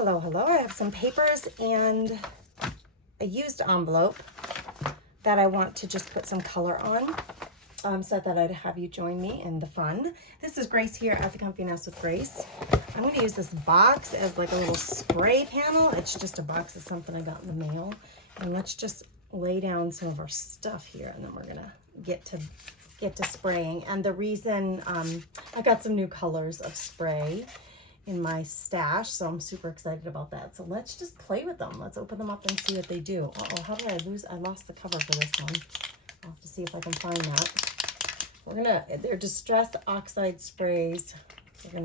Hello, hello. I have some papers and a used envelope that I want to just put some color on. So I thought I'd have you join me in the fun. This is Grace here at the Comfy Nest with Grace. I'm going to use this box as like a little spray panel. It's just a box of something I got in the mail. And let's just lay down some of our stuff here, and then we're going to get to spraying. And the reason I got some new colors of spray in my stash, so I'm super excited about that. So let's just play with them. Let's open them up and see what they do. Uh-oh, how did I lose? I lost the cover for this one. I'll have to see if I can find that. They're Distress Oxide sprays. We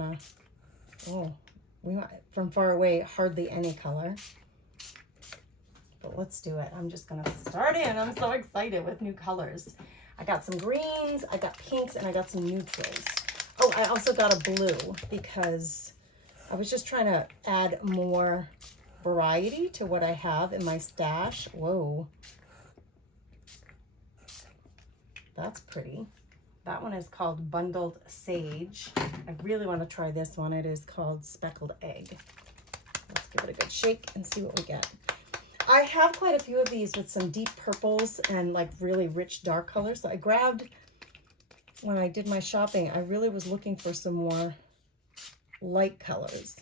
might, from far away, hardly any color. But let's do it. I'm just gonna start in. I'm so excited with new colors. I got some greens, I got pinks, and I got some neutrals. Oh, I also got a blue because I was just trying to add more variety to what I have in my stash. Whoa. That's pretty. That one is called Bundled Sage. I really want to try this one. It is called Speckled Egg. Let's give it a good shake and see what we get. I have quite a few of these with some deep purples and like really rich dark colors. So I grabbed, when I did my shopping, I really was looking for some more light colors,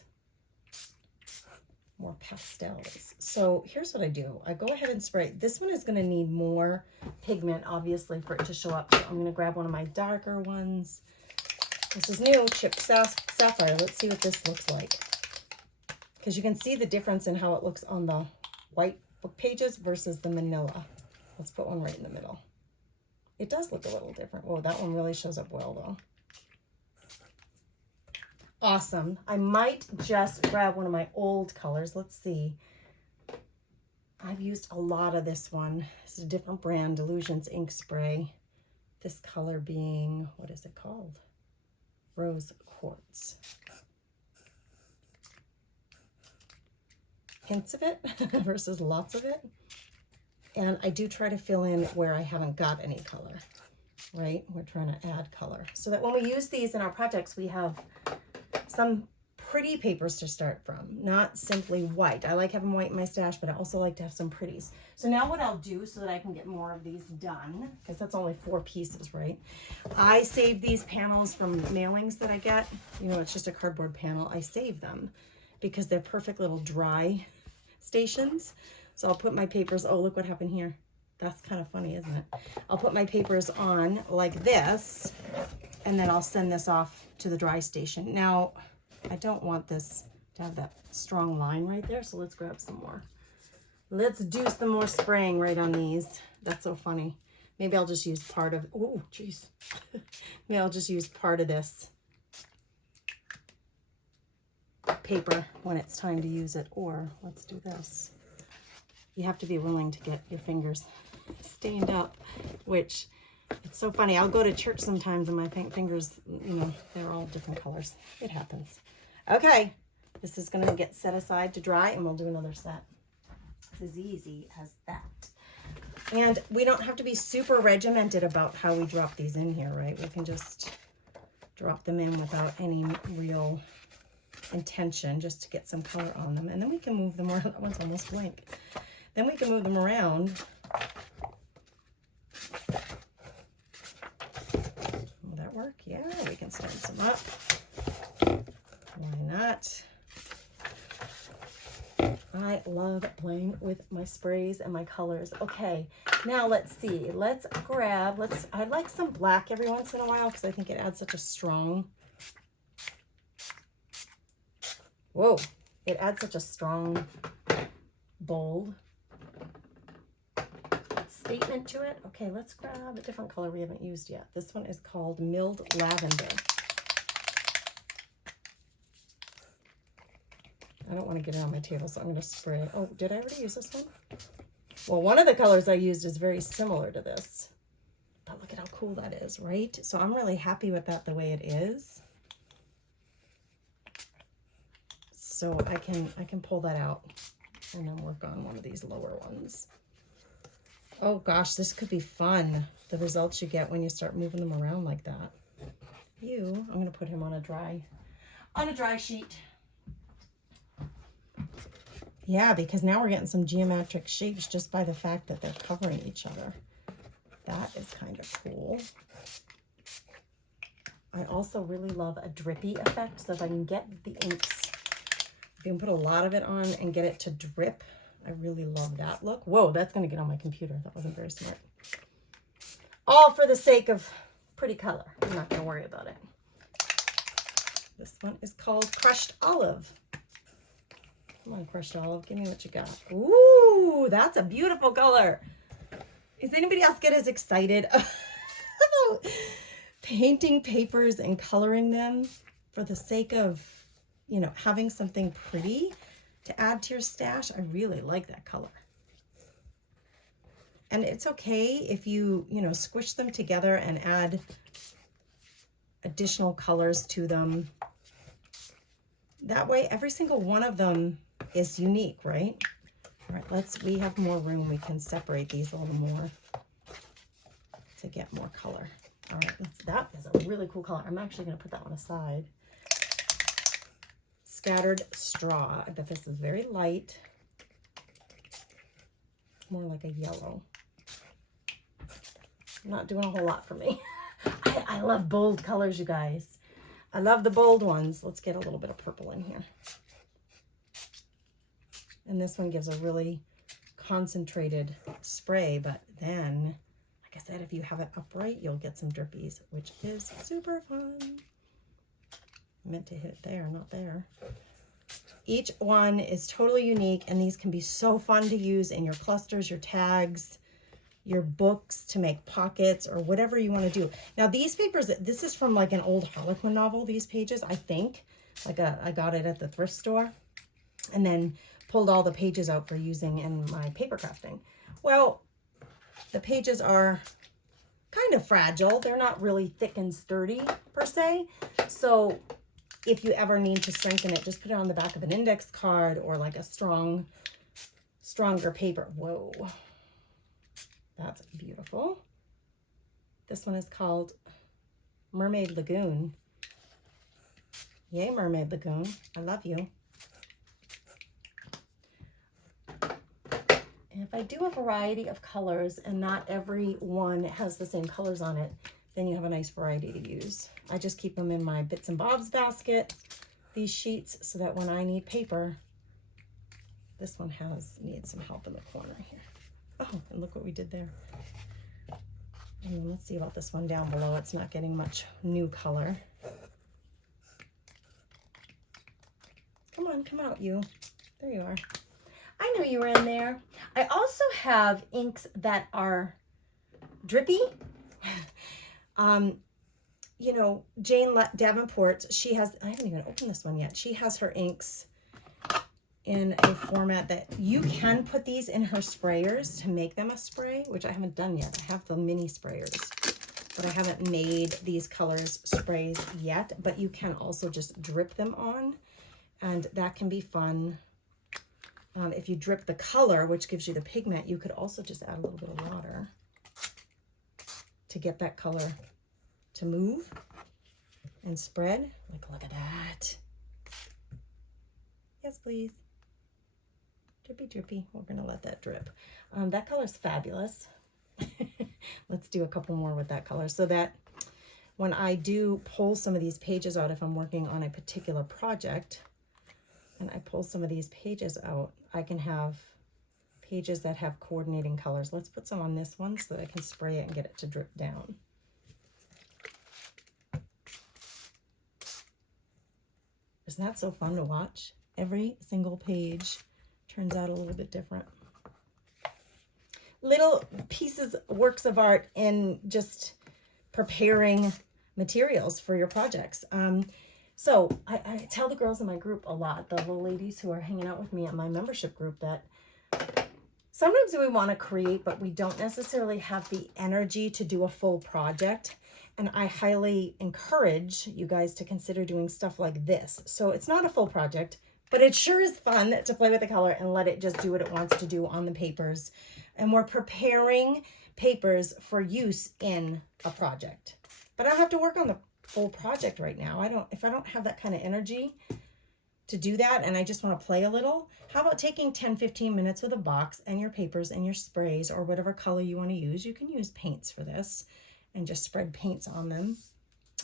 more pastels. So here's what I do. I go ahead and spray. This one is going to need more pigment, obviously, for it to show up. So I'm going to grab one of my darker ones. This is new, Chipped Sapphire. Let's see what this looks like. Because you can see the difference in how it looks on the white book pages versus the manila. Let's put one right in the middle. It does look a little different. Oh, that one really shows up well, though. Awesome. I might just grab one of my old colors. Let's see. I've used a lot of this one. It's a different brand, Illusions Ink Spray. This color being, what is it called? Rose Quartz. Hints of it versus lots of it. And I do try to fill in where I haven't got any color, right? We're trying to add color so that when we use these in our projects, we have some pretty papers to start from, not simply white. I like having white in my stash, but I also like to have some pretties. So now what I'll do so that I can get more of these done, because that's only 4 pieces, right? I save these panels from mailings that I get. You know, it's just a cardboard panel. I save them because they're perfect little dry stations. So I'll put my papers, oh, look what happened here. That's kind of funny, isn't it? I'll put my papers on like this, and then I'll send this off to the dry station. Now, I don't want this to have that strong line right there, so let's grab some more. Let's do some more spraying right on these. That's so funny. Maybe I'll just use part of, oh, geez. Maybe I'll just use part of this paper when it's time to use it, or let's do this. You have to be willing to get your fingers stained up, which it's so funny. I'll go to church sometimes and my fingers, you know, they're all different colors. It happens. Okay, this is going to get set aside to dry and we'll do another set. It's as easy as that. And we don't have to be super regimented about how we drop these in here, right? We can just drop them in without any real intention, just to get some color on them. And then we can move them around. That one's almost blank. Then we can move them around. Will that work? Yeah, we can stand some up. Why not? I love playing with my sprays and my colors. Okay, now let's see. Let's grab, I like some black every once in a while because I think it adds such a strong, whoa, it adds such a strong, bold statement to it. Okay, let's grab a different color we haven't used yet. This one is called Milled Lavender. I don't want to get it on my table, so I'm going to spray it. Oh, did I already use this one? Well, one of the colors I used is very similar to this. But look at how cool that is, right? So I'm really happy with that the way it is. So I can pull that out and then work on one of these lower ones. Oh gosh, this could be fun. The results you get when you start moving them around like that. I'm going to put him on a dry sheet. Yeah, because now we're getting some geometric shapes just by the fact that they're covering each other. That is kind of cool. I also really love a drippy effect. So if I can get the inks, if you can put a lot of it on and get it to drip, I really love that look. Whoa, that's going to get on my computer. That wasn't very smart. All for the sake of pretty color. I'm not going to worry about it. This one is called Crushed Olive. Come on, Crushed Olive, give me what you got. Ooh, that's a beautiful color. Is anybody else get as excited about painting papers and coloring them for the sake of, you know, having something pretty to add to your stash? I really like that color. And it's okay if you know, squish them together and add additional colors to them. That way, every single one of them is unique, right? All right, we have more room. We can separate these a little more to get more color. All right, that is a really cool color. I'm actually going to put that one aside. Scattered Straw. I bet this is very light. More like a yellow. Not doing a whole lot for me. I love bold colors, you guys. I love the bold ones. Let's get a little bit of purple in here. And this one gives a really concentrated spray, but then, like I said, if you have it upright, you'll get some drippies, which is super fun. I meant to hit there, not there. Each one is totally unique, and these can be so fun to use in your clusters, your tags, your books, to make pockets or whatever you want to do. Now these papers, this is from like an old Harlequin novel, these pages, I think. I got it at the thrift store and then pulled all the pages out for using in my paper crafting. Well, the pages are kind of fragile. They're not really thick and sturdy per se. So if you ever need to strengthen it, just put it on the back of an index card or like a stronger paper. Whoa. That's beautiful. This one is called Mermaid Lagoon. Yay, Mermaid Lagoon. I love you. And if I do a variety of colors and not every one has the same colors on it, then you have a nice variety to use. I just keep them in my bits and bobs basket, these sheets, so that when I need paper, this one needs some help in the corner here. Oh, and look what we did there. And let's see about this one down below. It's not getting much new color. Come on, come out, you. There you are. I knew you were in there. I also have inks that are drippy. You know, Jane Davenport, she has, I haven't even opened this one yet. She has her inks in a format that you can put these in her sprayers to make them a spray, which I haven't done yet. I have the mini sprayers, but I haven't made these colors sprays yet, but you can also just drip them on, and that can be fun. If you drip the color, which gives you the pigment, you could also just add a little bit of water to get that color to move and spread. Like, look at that. Yes, please. Drippy, drippy. We're going to let that drip. That color's fabulous. Let's do a couple more with that color so that when I do pull some of these pages out, if I'm working on a particular project and I pull some of these pages out, I can have pages that have coordinating colors. Let's put some on this one so that I can spray it and get it to drip down. Isn't that so fun to watch? Every single page turns out a little bit different. Little pieces, works of art in just preparing materials for your projects. So I tell the girls in my group a lot, the little ladies who are hanging out with me at my membership group, that sometimes we want to create, but we don't necessarily have the energy to do a full project. And I highly encourage you guys to consider doing stuff like this. So it's not a full project, but it sure is fun to play with the color and let it just do what it wants to do on the papers. And we're preparing papers for use in a project. But I don't have to work on the full project right now. If I don't have that kind of energy, to do that and I just want to play a little, how about taking 10-15 minutes with a box and your papers and your sprays or whatever color you want to use. You can use paints for this and just spread paints on them.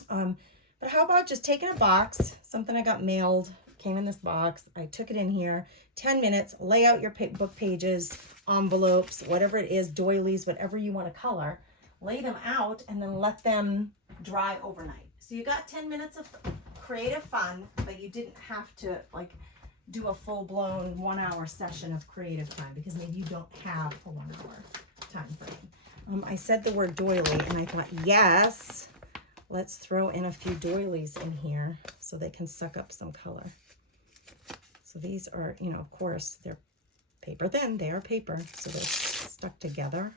But how about just taking a box, something I got mailed, came in this box, I took it in here, 10 minutes, lay out your book pages, envelopes, whatever it is, doilies, whatever you want to color, lay them out and then let them dry overnight. So you got 10 minutes of creative fun, but you didn't have to like do a full-blown 1 hour session of creative time because maybe you don't have a 1 hour time frame. I said the word doily and I thought, yes, let's throw in a few doilies in here so they can suck up some color. So these are, you know, of course, they're paper thin, they are paper, so they're stuck together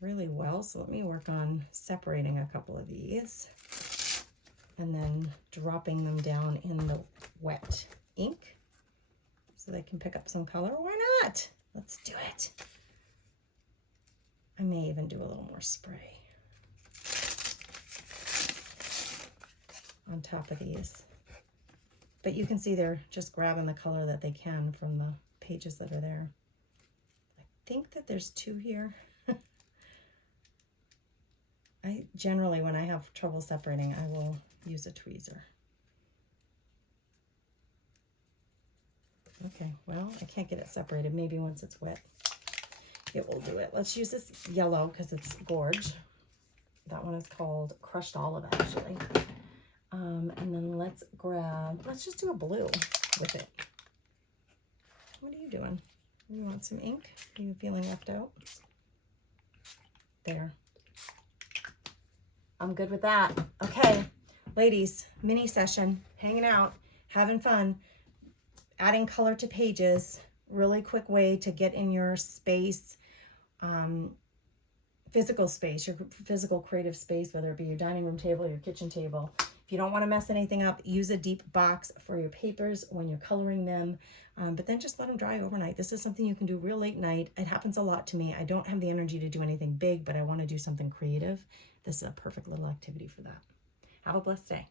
really well. So let me work on separating a couple of these and then dropping them down in the wet ink so they can pick up some color. Why not? Let's do it. I may even do a little more spray on top of these. But you can see they're just grabbing the color that they can from the pages that are there. I think that there's 2 here. I generally, when I have trouble separating, I will use a tweezer. Okay, well, I can't get it separated. Maybe once it's wet, it will do it. Let's use this yellow because it's gorge. That one is called Crushed Olive, actually. And then let's just do a blue with it. What are you doing? You want some ink? Are you feeling left out? There. I'm good with that. Okay, ladies, mini session, hanging out, having fun, adding color to pages, really quick way to get in your space, physical space, your physical creative space, whether it be your dining room table, your kitchen table. If you don't want to mess anything up, use a deep box for your papers when you're coloring them, but then just let them dry overnight. This is something you can do real late night. It happens a lot to me. I don't have the energy to do anything big, but I want to do something creative. This is a perfect little activity for that. Have a blessed day.